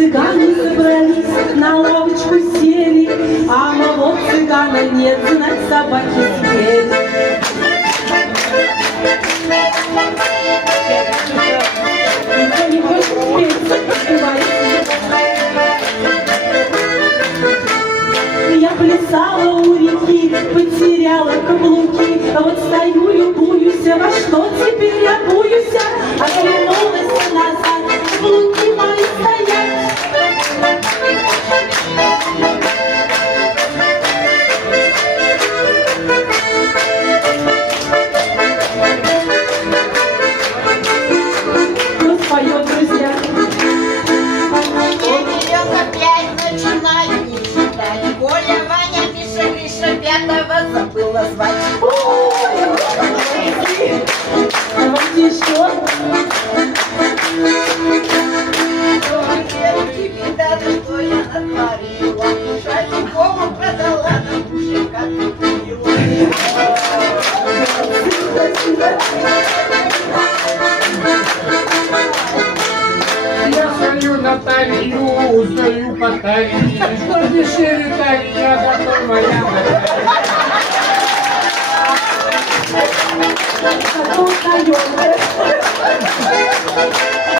цыгане собрались, на лавочку сели, а малого цыгана нет, знать собаки съели. Никто не хочет петь, я плясала у реки, потеряла каблуки, а вот стою, любуюсь, во что теперь обуюсь, оглянулась назад, каблуки мои стоят. Кто споет, друзья? Начинаю не считать. Коля, Ваня, Миша, Гриша, пятого забыла звать. Давайте еще. Девки, видали, что я натворила. Шальникову продала, на мужика купила. Я свою Наталью узнаю по Талии. Что дешевле Талия, зато моя Наталья.